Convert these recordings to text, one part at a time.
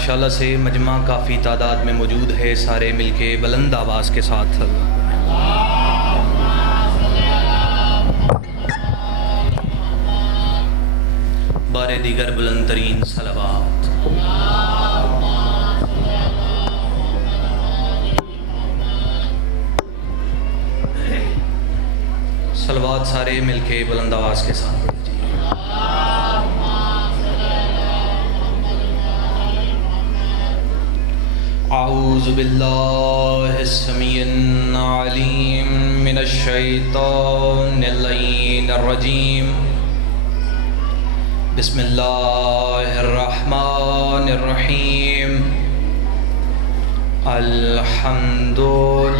ماشاءاللہ سے مجمع کافی تعداد میں موجود ہے، سارے مل کے بلند آواز کے ساتھ بارے دیگر بلند ترین صلوات۔ صلوات سارے مل کے بلند آواز کے ساتھ پڑھ لیجیے۔ اعوذ باللہ السمیع العلیم من الشیطان اللعین الرجیم، بسم اللہ الرحمن الرحیم، الحمد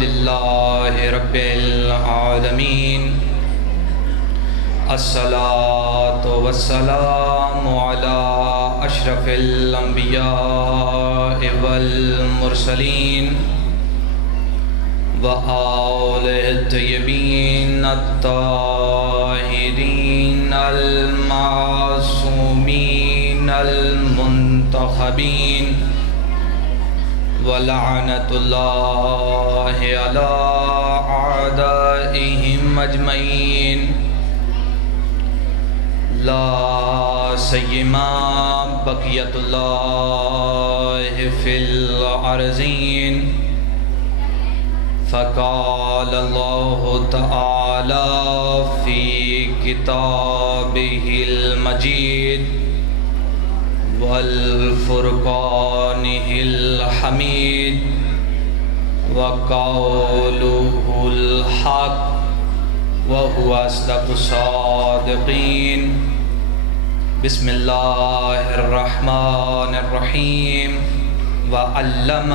للہ رب العالمین، الصلاۃ والسلام علی اشرف الانبیاء والمرسلین وآلہ الطیبین الطاہرین المعصومین المنتخبین ولعنۃ اللہ علی اعدائہم اجمعین، لا سیما بقیت اللہ فی الارضین، فقال اللہ تعالی فی کتابہ المجید والفرقانہ الحمید، وقولہ الحق وهو اصدق الصادقین۔ بسم اللہ الرحمن الرحیم، وعلم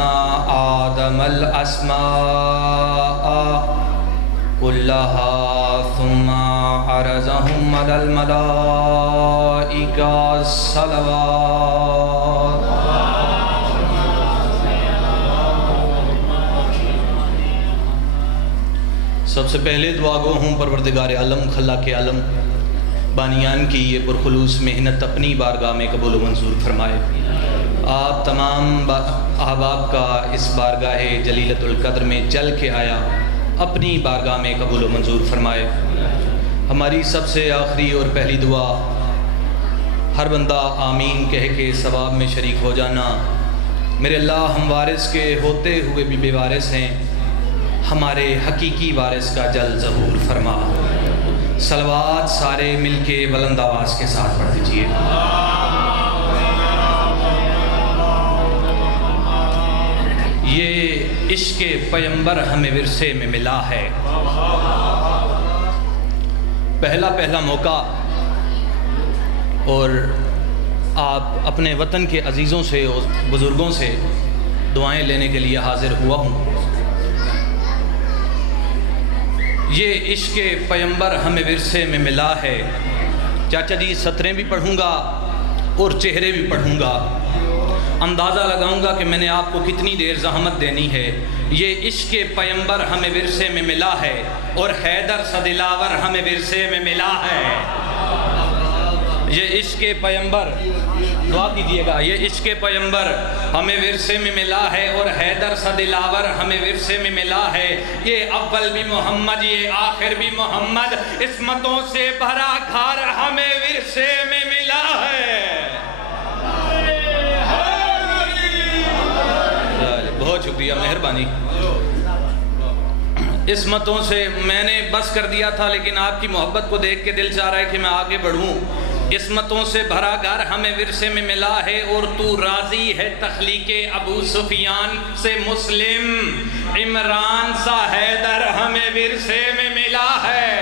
آدم الاسماء كلها ثم عرضهم على الملائکہ الصلوات۔ سب سے پہلے دعا گو ہوں پروردگار عالم خلاق عالم بانیان کی یہ پرخلوص محنت اپنی بارگاہ میں قبول و منظور فرمائے۔ آپ تمام احباب کا اس بارگاہ جلیلۃ القدر میں چل کے آیا اپنی بارگاہ میں قبول و منظور فرمائے۔ ہماری سب سے آخری اور پہلی دعا، ہر بندہ آمین کہہ کے ثواب میں شریک ہو جانا۔ میرے اللہ، ہم وارث کے ہوتے ہوئے بھی بے وارث ہیں، ہمارے حقیقی وارث کا جل ظہور فرما۔ صلوات سارے مل کے بلند آواز کے ساتھ پڑھ دیجیے۔ یہ عشق پیمبر ہمیں ورثے میں ملا ہے۔ پہلا موقع، اور آپ اپنے وطن کے عزیزوں سے اور بزرگوں سے دعائیں لینے کے لیے حاضر ہوا ہوں۔ یہ عشق پیمبر ہمیں ورثے میں ملا ہے۔ چاچا جی سطریں بھی پڑھوں گا اور چہرے بھی پڑھوں گا، اندازہ لگاؤں گا کہ میں نے آپ کو کتنی دیر زحمت دینی ہے۔ یہ عشق پیمبر ہمیں ورثے میں ملا ہے، اور حیدر سا دلاور ہمیں ورثے میں ملا ہے۔ یہ عشق پیمبر، دعا کیجئے گا، یہ عشق پیمبر ہمیں ورثے میں ملا ہے، اور حیدر سا دلاور ہمیں ورثے میں ملا ہے۔ یہ اول بھی محمد، یہ آخر بھی محمد، عصمتوں سے بھرا گھر ہمیں ورثے میں ملا ہے۔ بہت شکریہ، مہربانی۔ عصمتوں سے میں نے بس کر دیا تھا، لیکن آپ کی محبت کو دیکھ کے دل چاہ رہا ہے کہ میں آگے بڑھوں۔ عصمتوں سے بھرا گھر ہمیں ورثے میں ملا ہے، اور تو راضی ہے تخلیق ابو سفیان سے مسلم، عمران سا حیدر ہمیں ورثے میں ملا ہے۔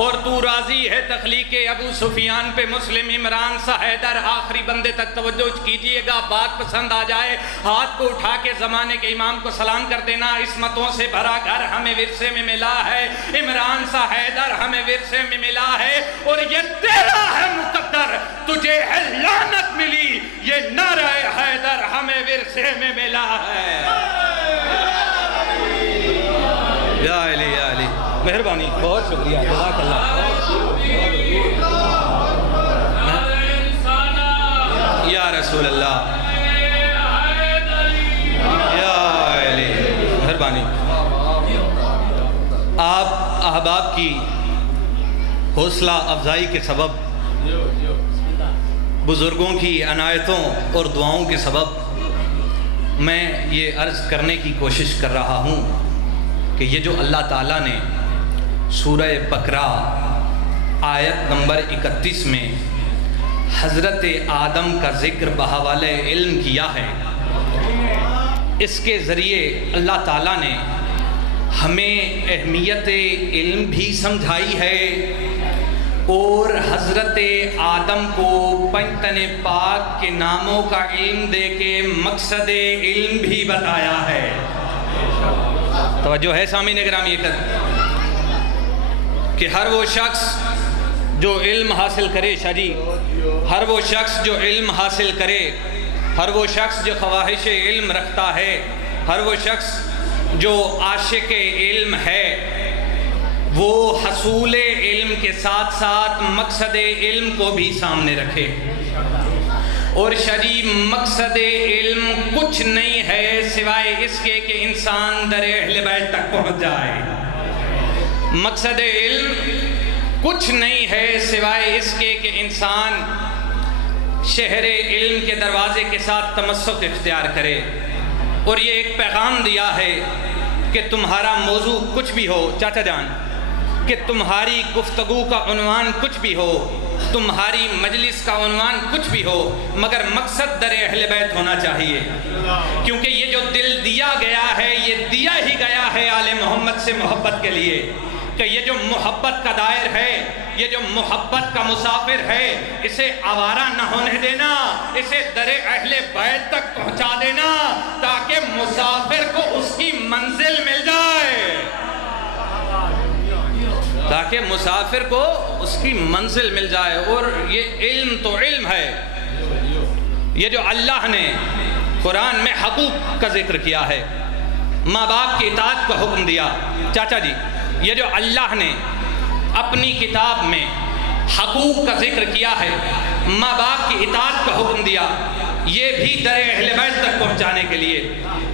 اور تو راضی ہے تخلیق ابو سفیان پہ مسلم، عمران سا حیدر۔ آخری بندے تک توجہ کیجئے گا، بات پسند آ جائے ہاتھ کو اٹھا کے زمانے کے امام کو سلام کر دینا۔ عصمتوں سے بھرا گھر ہمیں ورثے میں ملا ہے، عمران سا حیدر ہمیں ورثے میں ملا ہے، اور یہ تیرا ہے مقدر، تجھے ہے لعنت ملی، یہ نعرہ حیدر ہمیں ورثے میں ملا ہے۔ یا علی یا علی، مہربانی، بہت شکریہ، جزاک اللہ۔ یا رسول اللہ، احباب کی حوصلہ افزائی کے سبب، بزرگوں کی عنایتوں اور دعاؤں کے سبب میں یہ عرض کرنے کی کوشش کر رہا ہوں کہ یہ جو اللہ تعالیٰ نے سورہ بقرہ آیت نمبر 31 میں حضرت آدم کا ذکر بحوالہ علم کیا ہے، اس کے ذریعے اللہ تعالیٰ نے ہمیں اہمیت علم بھی سمجھائی ہے اور حضرت آدم کو پنجتن پاک کے ناموں کا علم دے کے مقصد علم بھی بتایا ہے۔ توجہ ہے سامعین گرامی کہ ہر وہ شخص جو علم حاصل کرے، شاہ جی، ہر وہ شخص جو علم حاصل کرے، ہر وہ شخص جو خواہش علم رکھتا ہے، ہر وہ شخص جو عاشق علم ہے، وہ حصول علم کے ساتھ ساتھ مقصد علم کو بھی سامنے رکھے۔ اور شاہ مقصد علم کچھ نہیں ہے سوائے اس کے کہ انسان در اہل بیت تک پہنچ جائے۔ مقصد علم کچھ نہیں ہے سوائے اس کے کہ انسان شہر علم کے دروازے کے ساتھ تمسک اختیار کرے۔ اور یہ ایک پیغام دیا ہے کہ تمہارا موضوع کچھ بھی ہو چاچا جان، کہ تمہاری گفتگو کا عنوان کچھ بھی ہو، تمہاری مجلس کا عنوان کچھ بھی ہو، مگر مقصد در اہل بیت ہونا چاہیے، کیونکہ یہ جو دل دیا گیا ہے یہ دیا ہی گیا ہے آل محمد سے محبت کے لیے، کہ یہ جو محبت کا دائر ہے، یہ جو محبت کا مسافر ہے، اسے آوارہ نہ ہونے دینا، اسے در اہل بیت تک پہنچا دینا تاکہ مسافر کو اس کی منزل مل جائے، تاکہ مسافر کو اس کی منزل مل جائے۔ اور یہ علم تو علم ہے، یہ جو اللہ نے قرآن میں حقوق کا ذکر کیا ہے، ماں باپ کی اطاعت کا حکم دیا، چاچا جی یہ جو اللہ نے اپنی کتاب میں حقوق کا ذکر کیا ہے، ماں باپ کی اطاعت کا حکم دیا، یہ بھی در اہل بیت تک پہنچانے کے لیے۔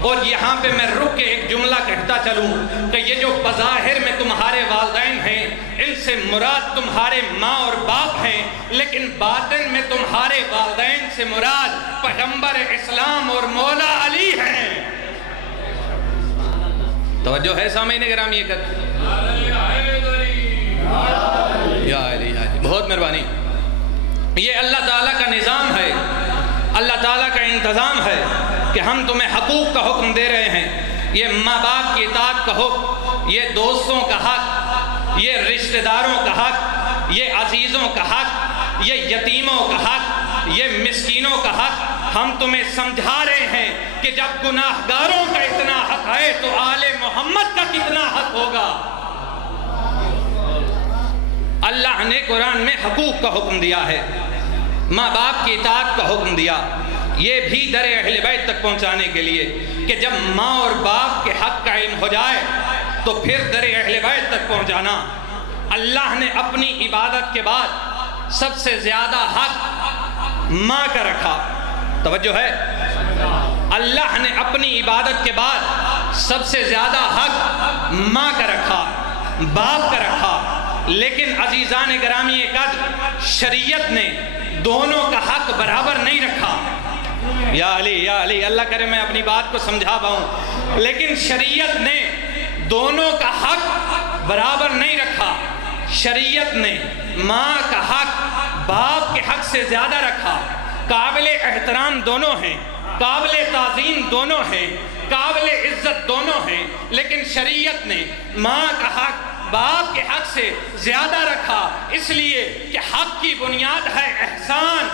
اور یہاں پہ میں رک کے ایک جملہ کہتا چلوں کہ یہ جو بظاہر میں تمہارے والدین ہیں، ان سے مراد تمہارے ماں اور باپ ہیں، لیکن باطن میں تمہارے والدین سے مراد پیغمبر اسلام اور مولا علی ہیں۔ توجہ ہے سامعین گرامی یا علی، بہت مہربانی۔ یہ اللہ تعالیٰ کا نظام ہے، اللہ تعالیٰ کا انتظام ہے کہ ہم تمہیں حقوق کا حکم دے رہے ہیں۔ یہ ماں باپ کی اطاعت کا حکم، یہ دوستوں کا حق، یہ رشتہ داروں کا حق، یہ عزیزوں کا حق، یہ یتیموں کا حق، یہ مسکینوں کا حق، ہم تمہیں سمجھا رہے ہیں کہ جب گناہ گاروں کا اتنا حق ہے تو آل محمد کا کتنا حق ہوگا۔ اللہ نے قرآن میں حقوق کا حکم دیا ہے، ماں باپ کی اطاعت کا حکم دیا، یہ بھی در اہل بیت تک پہنچانے کے لیے کہ جب ماں اور باپ کے حق کا علم ہو جائے تو پھر در اہل بیت تک پہنچانا۔ اللہ نے اپنی عبادت کے بعد سب سے زیادہ حق ماں کا رکھا، توجہ ہے، اللہ نے اپنی عبادت کے بعد سب سے زیادہ حق ماں کا رکھا، باپ کا رکھا، لیکن عزیزان گرامی قدر شریعت نے دونوں کا حق برابر نہیں رکھا۔ یا علی اللہ کرے میں اپنی بات کو سمجھا پاؤں، لیکن شریعت نے دونوں کا حق برابر نہیں رکھا۔ شریعت نے ماں کا حق باپ کے حق سے زیادہ رکھا۔ قابل احترام دونوں ہیں، قابل تعظیم دونوں ہیں، قابل عزت دونوں ہیں، لیکن شریعت نے ماں کا حق باپ کے حق سے زیادہ رکھا، اس لیے کہ حق کی بنیاد ہے احسان۔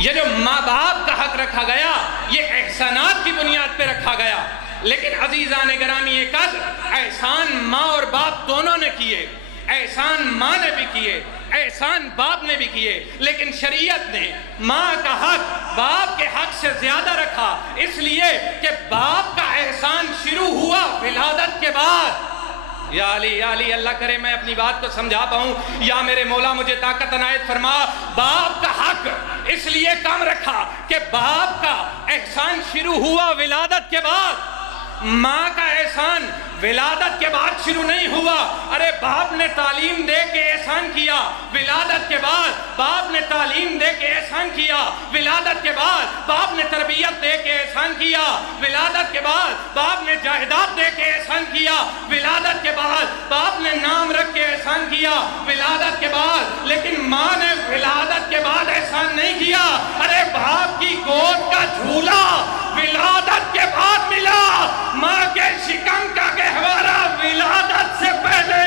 یہ جو ماں باپ کا حق رکھا گیا یہ احسانات کی بنیاد پہ رکھا گیا، لیکن عزیزان گرامی قدر احسان ماں اور باپ دونوں نے کیے، احسان ماں نے بھی کیے، احسان باپ نے بھی کیے، لیکن شریعت نے ماں کا حق باپ کے حق سے زیادہ رکھا، اس لیے کہ باپ کا احسان شروع ہوا ولادت کے بعد۔ یا علی اللہ کرے میں اپنی بات کو سمجھا پاؤں، یا میرے مولا مجھے طاقت عنایت فرما۔ باپ کا حق اس لیے کم رکھا کہ باپ کا احسان شروع ہوا ولادت کے بعد، ماں کا احسان ولادت کے بعد شروع نہیں ہوا. ارے باپ نے تعلیم دے کے احسان کیا, ولادت کے بعد باپ نے تعلیم دے کے احسان کیا, ولادت کے بعد باپ نے تربیت دے کے احسان کیا, ولادت کے بعد باپ نے جائیداد دے کے احسان کیا, ولادت کے بعد باپ نے نام رکھ کے احسان کیا, ولادت کے بعد. لیکن ماں نے ولادت کے بعد احسان نہیں کیا. ارے باپ کی گود کا جھولا ولادت کے بعد ملا, ماں کے شکم کا گہوارہ ولادت سے پہلے.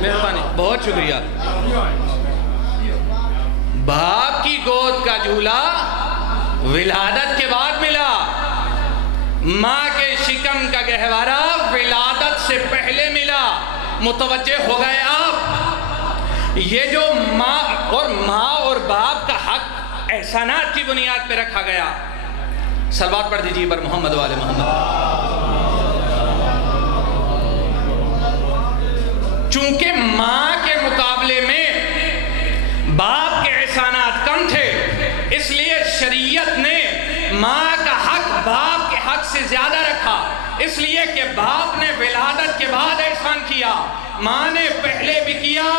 مہربانی, بہت شکریہ. باپ کی گود کا جھولا ولادت کے بعد ملا, ماں کے شکم کا گہوارہ ولادت سے پہلے ملا. متوجہ ہو گئے آپ؟ یہ جو ماں اور باپ کا حق احسانات کی بنیاد پہ رکھا گیا. صلوات پڑھ دیجیے پر محمد والے محمد. چونکہ ماں کے مقابلے میں باپ کے احسانات کم تھے, اس لیے شریعت نے ماں کا حق باپ کے حق سے زیادہ رکھا. اس لیے کہ باپ نے ولادت کے بعد احسان کیا, ماں نے پہلے بھی کیا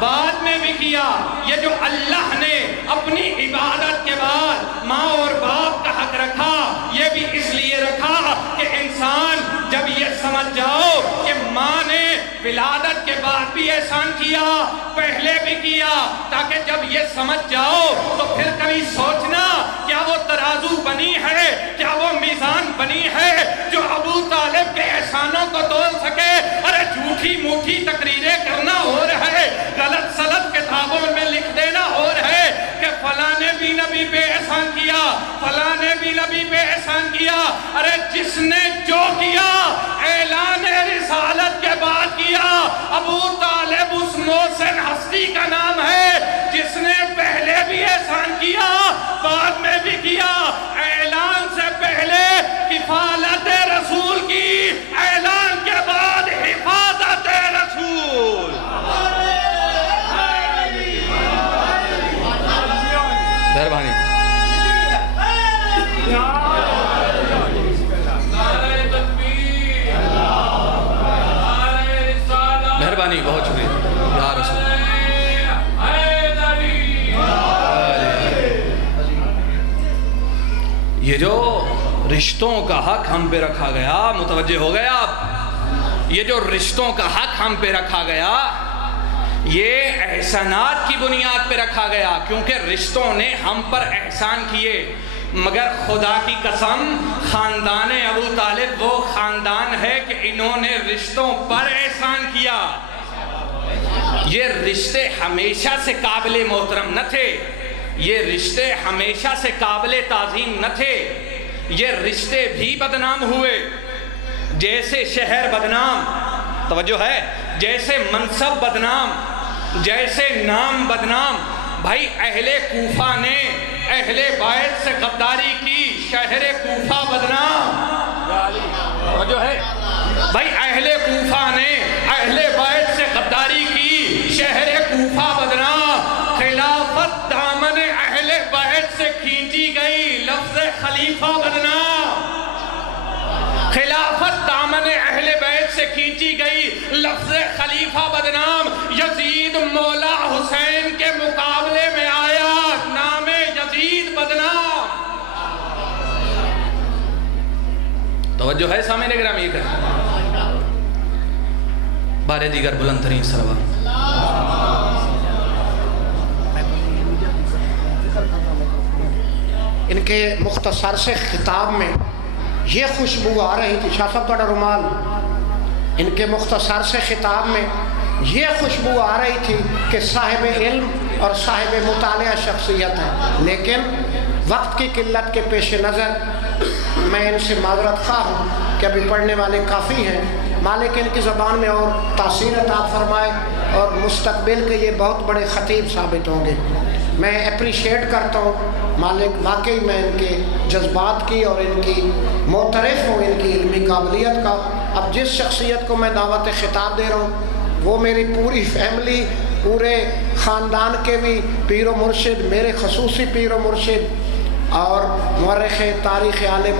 بعد میں بھی کیا. یہ جو اللہ نے اپنی عبادت کے بعد ماں اور باپ کا حق رکھا, یہ بھی اس لیے رکھا کہ انسان جب یہ سمجھ جاؤ کہ ماں نے ولادت کے بعد بھی احسان کیا پہلے بھی کیا, تاکہ جب یہ سمجھ جاؤ تو پھر کبھی سوچنا کیا وہ ترازو بنی ہے, کیا وہ میزان بنی ہے جو ابو طالب کے احسانوں کو تول سکے. ارے جھوٹی موٹھی تقریریں کرنا اور ہے, غلط سلط کتابوں میں لکھ دینا اور ہے کہ فلاں نے بھی نبی پہ احسان کیا, فلاں نے بھی نبی پہ احسان کیا. ارے جس نے جو کیا اعلان رسالت کے بعد کیا. ابو طالب اس محسن ہستی کا نام ہے جس نے پہلے بھی احسان کیا بعد میں بھی کیا. اعلان سے پہلے کفالت رسول کی, اعلان کے بعد حفاظت رسول. مہربانی. مہربانی, بہت شکریہ یا رسول. یہ جو رشتوں کا حق ہم پہ رکھا گیا, متوجہ ہو گئے آپ؟ یہ جو رشتوں کا حق ہم پہ رکھا گیا یہ احسانات کی بنیاد پہ رکھا گیا, کیونکہ رشتوں نے ہم پر احسان کیے. مگر خدا کی قسم خاندان ابو طالب وہ خاندان ہے کہ انہوں نے رشتوں پر احسان کیا. یہ رشتے ہمیشہ سے قابل محترم نہ تھے, یہ رشتے ہمیشہ سے قابل تعظیم نہ تھے, یہ رشتے بھی بدنام ہوئے. جیسے شہر بدنام, توجہ ہے, جیسے منصب بدنام, جیسے نام بدنام. بھائی اہل کوفہ نے اہل بیت سے غداری کی, شہر کوفہ بدنام. توجہ ہے بھائی, اہل کوفہ نے اہل بیت سے غداری کی, شہر کوفہ بدنام. خلافت دامن اہل بیت سے کھینچی گئی, لفظ خلیفہ بدنام. خلافت دامن اہل بیت سے کھینچی گئی, لفظ خلیفہ بدنام. یزید مولا حسین کے مقابلے میں آیا, نام یزید بدنام. توجہ ہے سامعین گرامی, یہ کر بارے دیگر بلند ترین صلوات. ان کے مختصر سے خطاب میں یہ خوشبو آ رہی تھی, شاہ صاحب تھوڑا رومال. ان کے مختصر سے خطاب میں یہ خوشبو آ رہی تھی کہ صاحب علم اور صاحب مطالعہ شخصیت ہے, لیکن وقت کی قلت کے پیش نظر میں ان سے معذرت خواہ ہوں کہ ابھی پڑھنے والے کافی ہیں. مالک ان کی زبان میں اور تاثیر عطا فرمائے اور مستقبل کے یہ بہت بڑے خطیب ثابت ہوں گے. میں اپریشیٹ کرتا ہوں مالک, واقعی میں ان کے جذبات کی اور ان کی معترف ہوں ان کی علمی قابلیت کا. اب جس شخصیت کو میں دعوت خطاب دے رہا ہوں وہ میری پوری فیملی, پورے خاندان کے بھی پیر و مرشد, میرے خصوصی پیر و مرشد اور مورخ تاریخ عالم